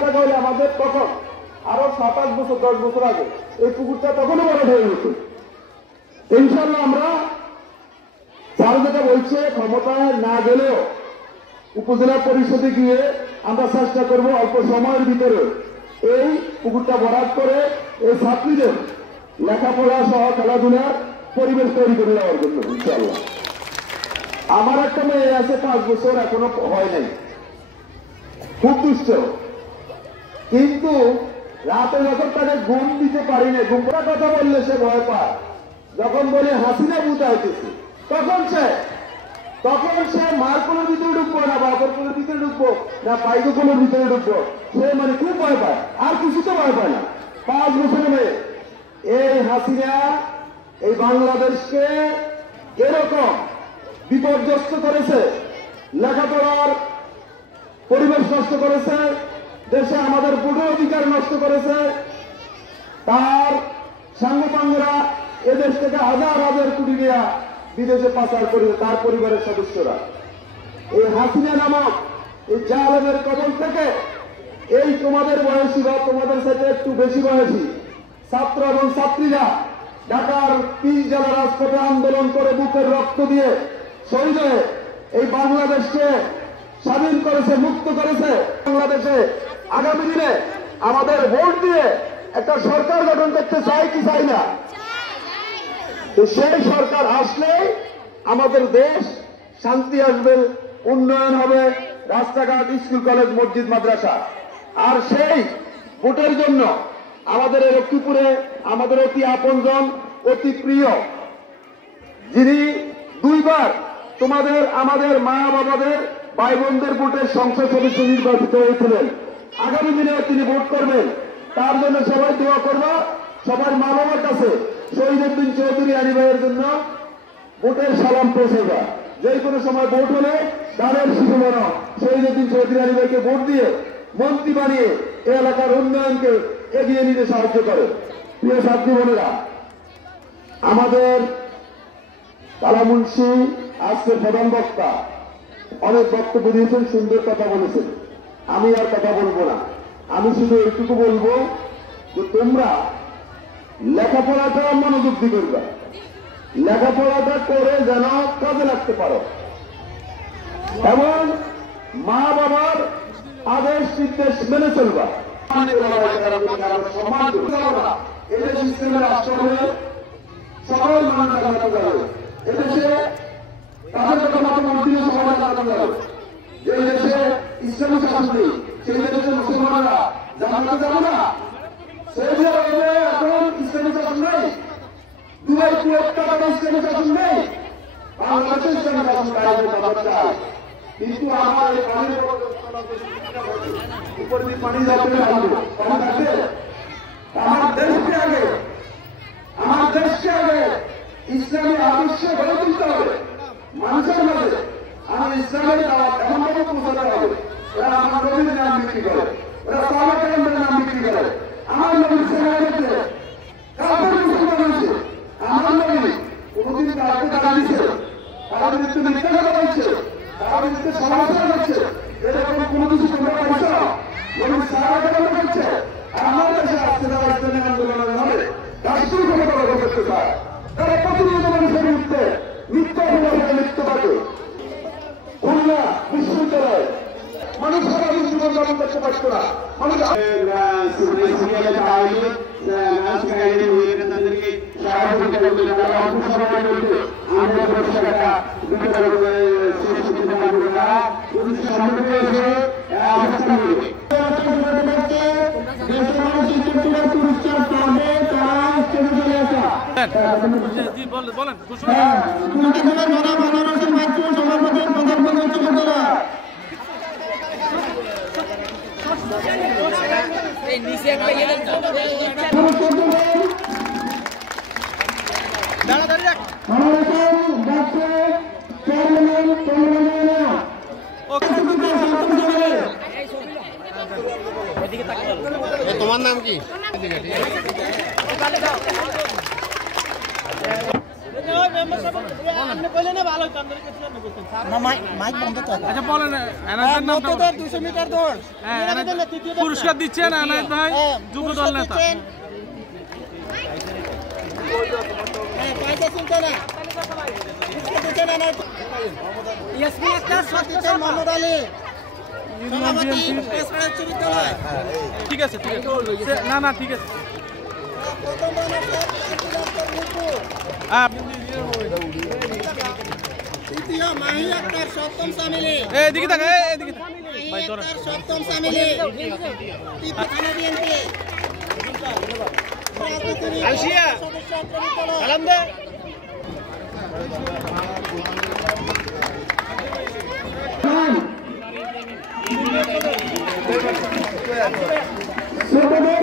টাকা হলে আমাদের তখন আরো 7-8 বছর 10 বছর আগে এই পুকুরটা তখনও বড় হয়ে গেছে। ইনশাল্লাহ আমরা যারা যেটা বলছে ক্ষমতায় না গেলেও উপজেলা পরিষদে গিয়ে আমরা চেষ্টা করব অল্প সময়ের ভিতরে এই পুকুরটা বরাদ করে এই ছাত্রীদের লেখাপড়া সহ খেলাধুলার পরিবেশ তৈরি করে দেওয়ার জন্য ইনশাল্লাহ। আমার একটা মেয়ে আছে 5 বছর, এখনো হয় নাই, খুব দুষ্ট, কিন্তু রাতে যখন তাকে ঘুম দিতে পারি না, ঘুম করার কথা বললে সে ভয় পায়। যখন বলে হাসিনা বুঝা হইতেছে তখন সে মার কোলের ভিতরে ঢুকবো না বাপের কোলের ভিতরে ঢুকবো না পাইগো কোলের ভিতরে ঢুকবো, সে মানে খুব ভয় পায়, আর কিছুতে ভয় পায় না। 5 বছরের মেয়ে। এই হাসিনা এই বাংলাদেশকে এরকম বিপর্যস্ত করেছে, লেখাপড়ার পরিবেশ নষ্ট করেছে, দেশে আমাদের ভোটের অধিকার নষ্ট করেছে। তার সাঙ্গপাঙ্গরা এদেশ থেকে হাজার হাজার কোটি টাকা বিদেশে পাচার করে তার পরিবারের সদস্যরা। এই হাসিনা নামক এই জালেমের কবল থেকে এই তোমাদের বয়সী বা তোমাদের সাথে একটু বেশি বয়সী ছাত্র এবং ছাত্রীরা ঢাকার 30 জেলা রাজপথে আন্দোলন করে বুকের রক্ত দিয়ে শহীদ হয়ে এই বাংলাদেশকে স্বাধীন করেছে, মুক্ত করেছে। বাংলাদেশে আগামী দিনে আমাদের ভোট দিয়ে একটা সরকার গঠন করতে চাই কি চাই না? তো সেই সরকার আসলে আমাদের দেশ শান্তি আসবে, উন্নয়ন হবে, রাস্তাঘাট, স্কুল, কলেজ, মসজিদ, মাদ্রাসা। আর সেই ভোটের জন্য আমাদের লক্ষ্মীপুরে আমাদের অতি আপনজন, অতি প্রিয়, যিনি 2 বার তোমাদের আমাদের মা বাবাদের ভাই বোনদের ভোটের সংসদ সদস্য নির্বাচিত হয়েছিলেন, আগামী দিনে তিনি ভোট করবেন। তার জন্য সবাই দোয়া করবা, সবার মা বাবার কাছে শহীদুদ্দিন চৌধুরী আলী ভাইয়ের জন্য ভোটের সালাম পৌঁছাইবা। যে কোনো সময় ভোট হলে দানের শিশুমন শহীদুদ্দিন চৌধুরী আলী ভাইকে ভোট দিয়ে মন্ত্রী বানিয়ে এই এলাকার উন্নয়নকে এগিয়ে নিতে সাহায্য করে। প্রিয় ছাত্রী বোনেরা, আমাদের কালা মুন্সি আজকে প্রধান বক্তা অনেক বক্তব্য দিয়েছেন, সুন্দর কথা বলেছেন। আমি আর কথা বলবো না, আমি শুধু এইটুকু বলবো যে তোমরা লেখাপড়াটা মনোযোগ দিয়ে করবা, লেখাপড়াটা করে যেন কাজে লাগতে পারো এবং মা বাবার আদেশ নির্দেশ মেনে চলবা। সকল মানুষ এদেশে তাদের মতো মন্ত্রী সবাই যাবে। যে দেশে ইসলামী শাসন নেই সেই দেশে মুসলমানরা জান্নাতে যাবে না। সৌদি আরবে এখন ইসলামী শাসন নেই, দুবাই কুয়েত ইসলামী শাসন নেই, বাংলাদেশে ইসলামী শাসন চায়। কিন্তু আমার এই পানির উপর দিয়ে পানি যাবে, পানি থাকবে। আমার দেশকে আগে ইসলামী আদর্শে গড়ে তুলতে হবে মানুষের মাঝে। আমি ইসলামের দাওয়াত এমন ভাবে পৌঁছাতে হবে, ওরা আমার নবীর নাম বিক্রি করে, ওরা সাহাবায়ে নাম বিক্রি করে। আমার নবীর সেনাবাহিনীতে কাফের মুসলমান হয়েছে, আমার নবী কোনদিন কাউকে টাকা দিচ্ছে, তার বিরুদ্ধে মিথ্যা কথা বলছে, তার বিরুদ্ধে সমালোচনা করছে, এরকম কোনো কিছু তোমরা পাইছ? নবীর সাহাবায়ে বলছে। আমার দেশে আজকে যারা ইসলামী আন্দোলনের নামে রাষ্ট্রীয় ক্ষমতা দখল করতে চায়, তারা প্রতিনিয়ত মানুষের বিরুদ্ধে মিথ্যা অপবাদে লিপ্ত থাকে। খুলনা বিশ্ববিদ্যালয় মানুষ সারা জীবন যাপন করতে পারত না। মানুষ তোমার নাম কি? মাইক বন্ধ তো। আচ্ছা বলেন এনায়েতের নামটা বলেন। 200 মিটার দৌড় হ্যাঁ, পুরস্কার দিচ্ছেন এনায়েত ভাই, যুব দল নেতা। পয়সা চিন্তা না মোহাম্মদ আলী সভাপতি পেশাড়া উচ্চ বিদ্যালয়। ঠিক আছে, ঠিক আছে, না না ঠিক আছে। তৃতীয় মাহি আক্তার সপ্তম সামিলি। এদিকে থাক, এদিকে থাক। ভাই ধরেন। সপ্তম সামিলি থানা বিএনপি। আলসিয়া সালাম দে। ছোটদের